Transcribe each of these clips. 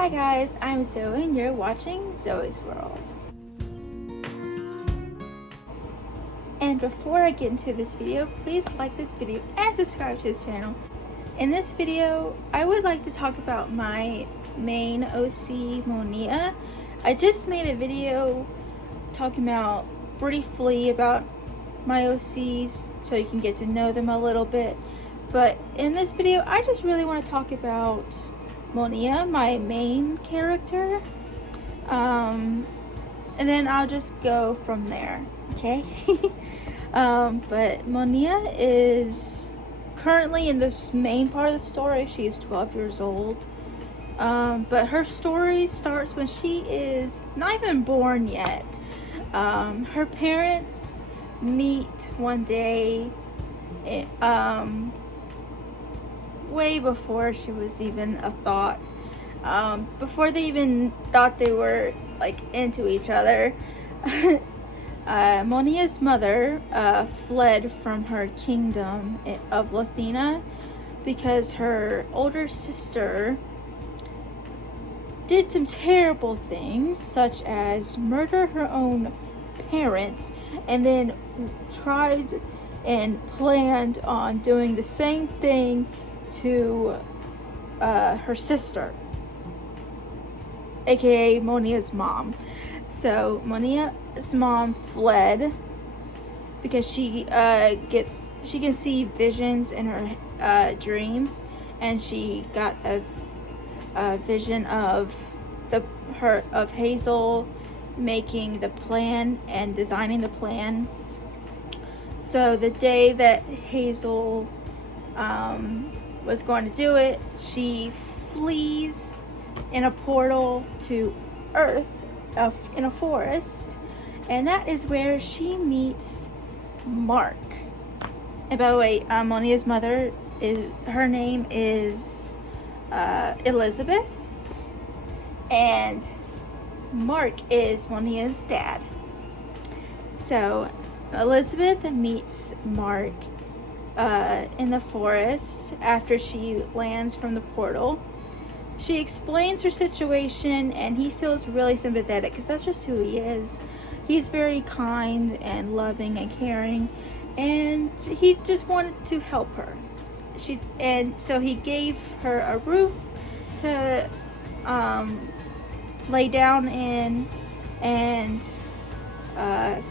Hi guys, I'm Zoe and you're watching Zoe's World. And before I get into this video, please like this video and subscribe to this channel. In this video, I would like to talk about my main OC, Monia. I just made a video talking about briefly about my OCs so you can get to know them a little bit. But in this video, I just really want to talk about Monia, my main character, and then I'll just go from there, okay? But Monia is currently in this main part of the story. She's 12 years old, but her story starts when she is not even born yet. Her parents meet one day, way before she was even a thought, before they even thought they were like into each other. Monia's mother fled from her kingdom of Lathina because her older sister did some terrible things, such as murder her own parents and then tried and planned on doing the same thing to her sister, aka Monia's mom. So Monia's mom fled because she can see visions in her dreams, and she got a vision of Hazel making the plan and designing the plan. So the day that Hazel was going to do it, she flees in a portal to Earth in a forest, and that is where she meets Mark. And by the way, Monia's mother her name is Elizabeth, and Mark is Monia's dad. So Elizabeth meets Mark in the forest after she lands from the portal. She explains her situation, and he feels really sympathetic because that's just who he is. He's very kind and loving and caring, and he just wanted to help her. So he gave her a roof to lay down in and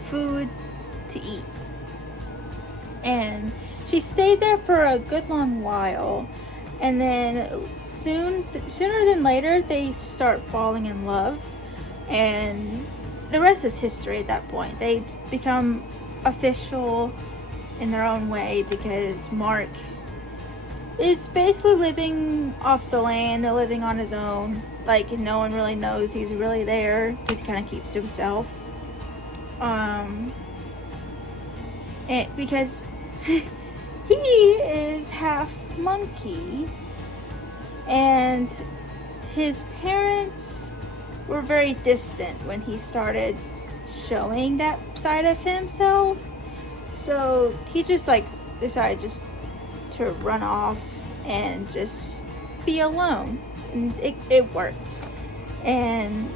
food to eat. And she stayed there for a good long while, and then sooner than later they start falling in love, and the rest is history at that point. They become official in their own way because Mark is basically living off the land, living on his own. Like, no one really knows he's really there because he kind of keeps to himself. Because he is half monkey, and his parents were very distant when he started showing that side of himself. So he just decided just to run off and just be alone, and it worked. And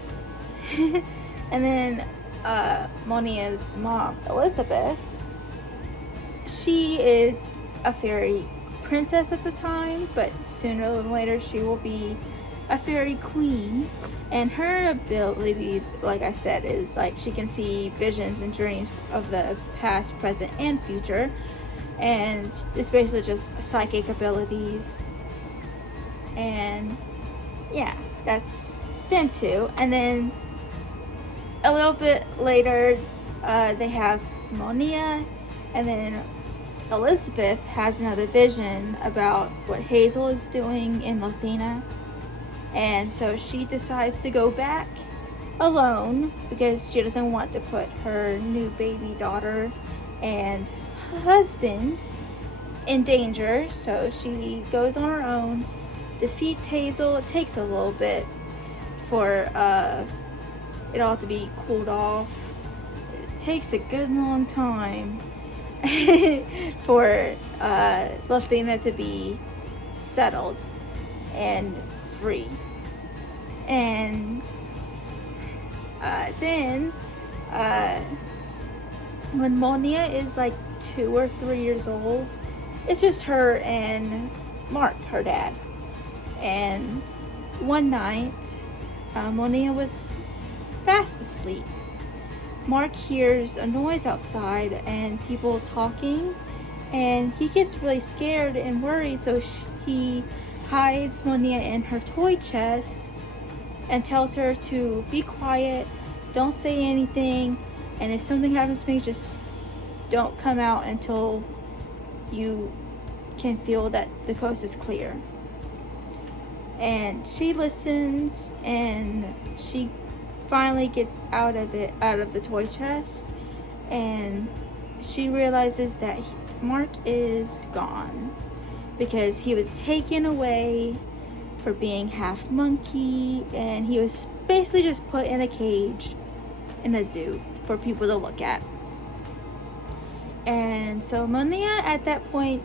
and then Monia's mom, Elizabeth, she is a fairy princess at the time, but sooner than later she will be a fairy queen. And her abilities, like I said, is like she can see visions and dreams of the past, present, and future. And it's basically just psychic abilities. And yeah, that's them too. And then a little bit later, they have Monia, and then Elizabeth has another vision about what Hazel is doing in Lathina, and so she decides to go back alone because she doesn't want to put her new baby daughter and husband in danger. So she goes on her own, defeats Hazel. It takes a little bit for it all to be cooled off. It takes a good long time for Lathina to be settled and free. And then when Monia is like 2 or 3 years old, it's just her and Mark, her dad. And one night, Monia was fast asleep. Mark hears a noise outside and people talking, and he gets really scared and worried, so he hides Monia in her toy chest and tells her to be quiet, don't say anything, and if something happens to me, just don't come out until you can feel that the coast is clear. And she listens, and she finally gets out of the toy chest, and she realizes that Mark is gone because he was taken away for being half monkey, and he was basically just put in a cage in a zoo for people to look at. And so Monia, at that point,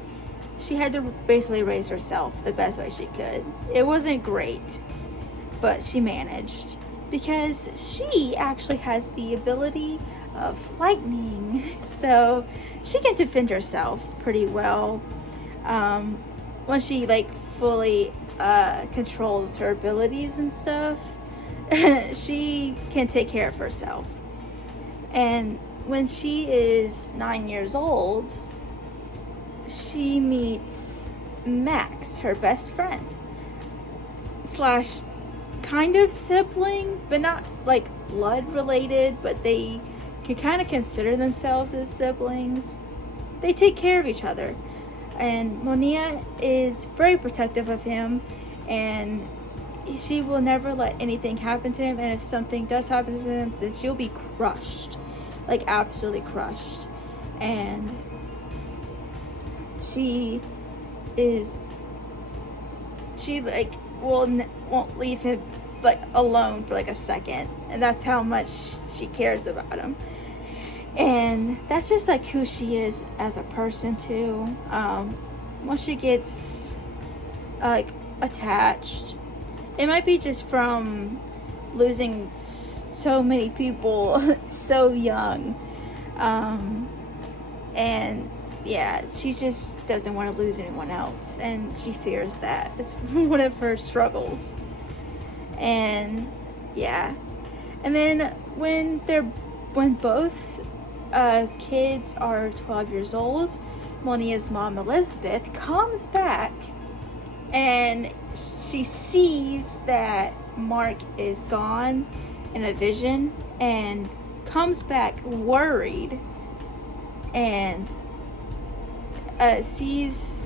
she had to basically raise herself the best way she could. It wasn't great, but she managed, because she actually has the ability of lightning, so she can defend herself pretty well. When she like fully controls her abilities and stuff, she can take care of herself. And when she is 9 years old, she meets Max, her best friend slash kind of sibling, but not like blood related, but they can kind of consider themselves as siblings. They take care of each other, and Monia is very protective of him, and she will never let anything happen to him, and if something does happen to him, then she'll be crushed, like absolutely crushed. And she like won't leave him like alone for like a second, and that's how much she cares about him. And that's just like who she is as a person too. Once she gets like attached, it might be just from losing so many people so young, and yeah, she just doesn't want to lose anyone else, and she fears that. It's one of her struggles. And yeah, and then when both kids are 12 years old, Monia's mom Elizabeth comes back, and she sees that Mark is gone in a vision, and comes back worried, and sees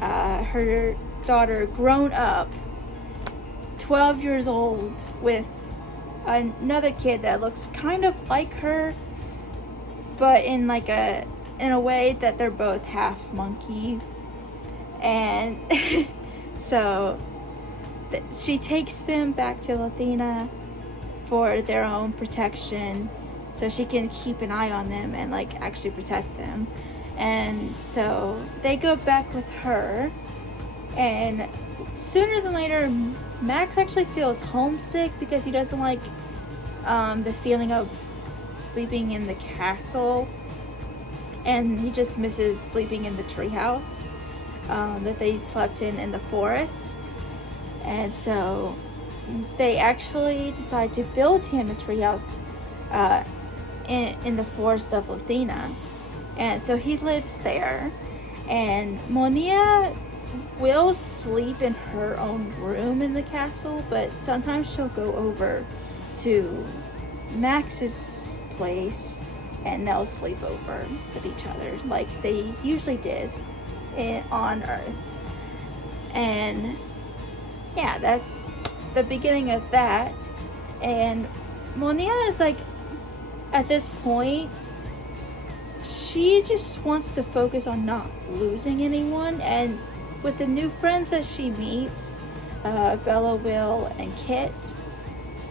her daughter grown up, 12 years old, with another kid that looks kind of like her, but in a way that they're both half monkey. And so she takes them back to Lathina for their own protection, so she can keep an eye on them and like actually protect them. And so they go back with her, and sooner than later Max actually feels homesick because he doesn't like the feeling of sleeping in the castle, and he just misses sleeping in the treehouse that they slept in the forest. And so they actually decide to build him a treehouse in the forest of Lathina. And so he lives there, and Monia will sleep in her own room in the castle, but sometimes she'll go over to Max's place and they'll sleep over with each other like they usually did on Earth. And yeah, that's the beginning of that. And Monia is like, at this point, she just wants to focus on not losing anyone, and with the new friends that she meets, Bella, Will, and Kit,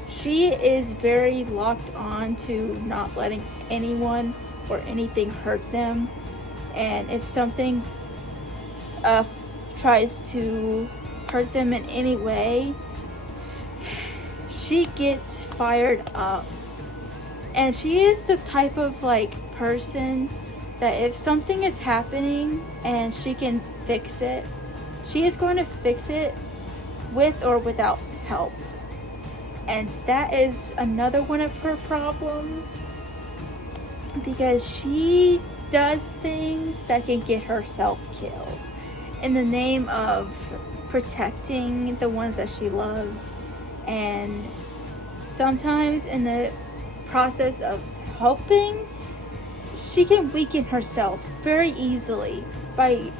she is very locked on to not letting anyone or anything hurt them. And if something tries to hurt them in any way, she gets fired up. And she is the type of like person that if something is happening and she can fix it, she is going to fix it with or without help. And that is another one of her problems, because she does things that can get herself killed in the name of protecting the ones that she loves. And sometimes in the process of helping, she can weaken herself very easily by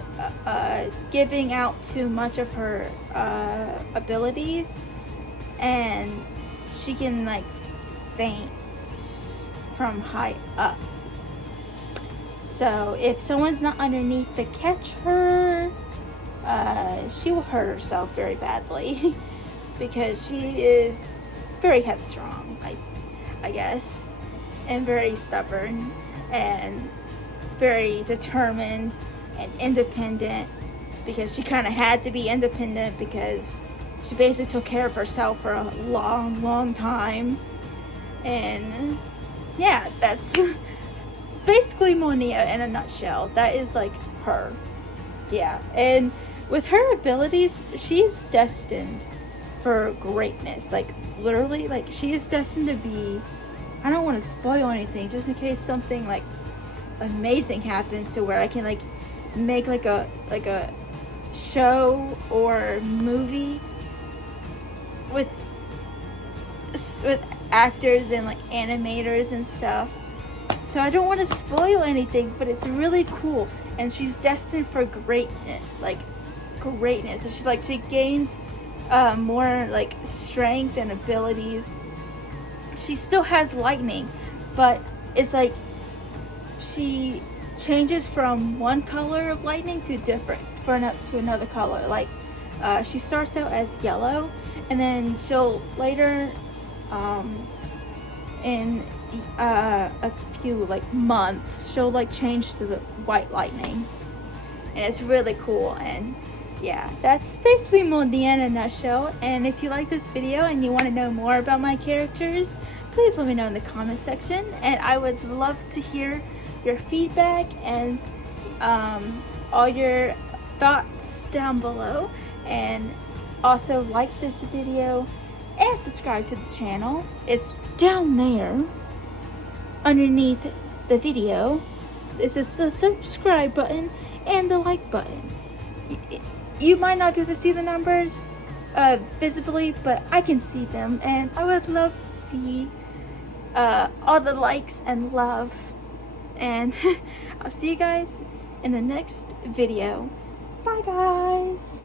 giving out too much of her abilities, and she can like faint from high up. So if someone's not underneath to catch her, she will hurt herself very badly because she is very headstrong, I guess, and very stubborn and very determined and independent, because she kind of had to be independent because she basically took care of herself for a long time. And yeah, that's basically Monia in a nutshell. That is like her. Yeah, and with her abilities, she's destined for greatness. Like literally, like she is destined to be, I don't want to spoil anything just in case something like amazing happens to where I can like make like a show or movie with actors and like animators and stuff. So I don't want to spoil anything, but it's really cool, and she's destined for greatness, like greatness. And she gains more like strength and abilities. She still has lightning, but it's like she changes from one color of lightning to another color. Like she starts out as yellow, and then she'll later in a few like months, she'll like change to the white lightning, and it's really cool. And yeah, that's basically Monia in a nutshell. And if you like this video and you want to know more about my characters, please let me know in the comment section, and I would love to hear your feedback and all your thoughts down below. And also like this video and subscribe to the channel. It's down there underneath the video. This is the subscribe button and the like button. You might not be able to see the numbers visibly, but I can see them, and I would love to see all the likes and love. And I'll see you guys in the next video. Bye guys.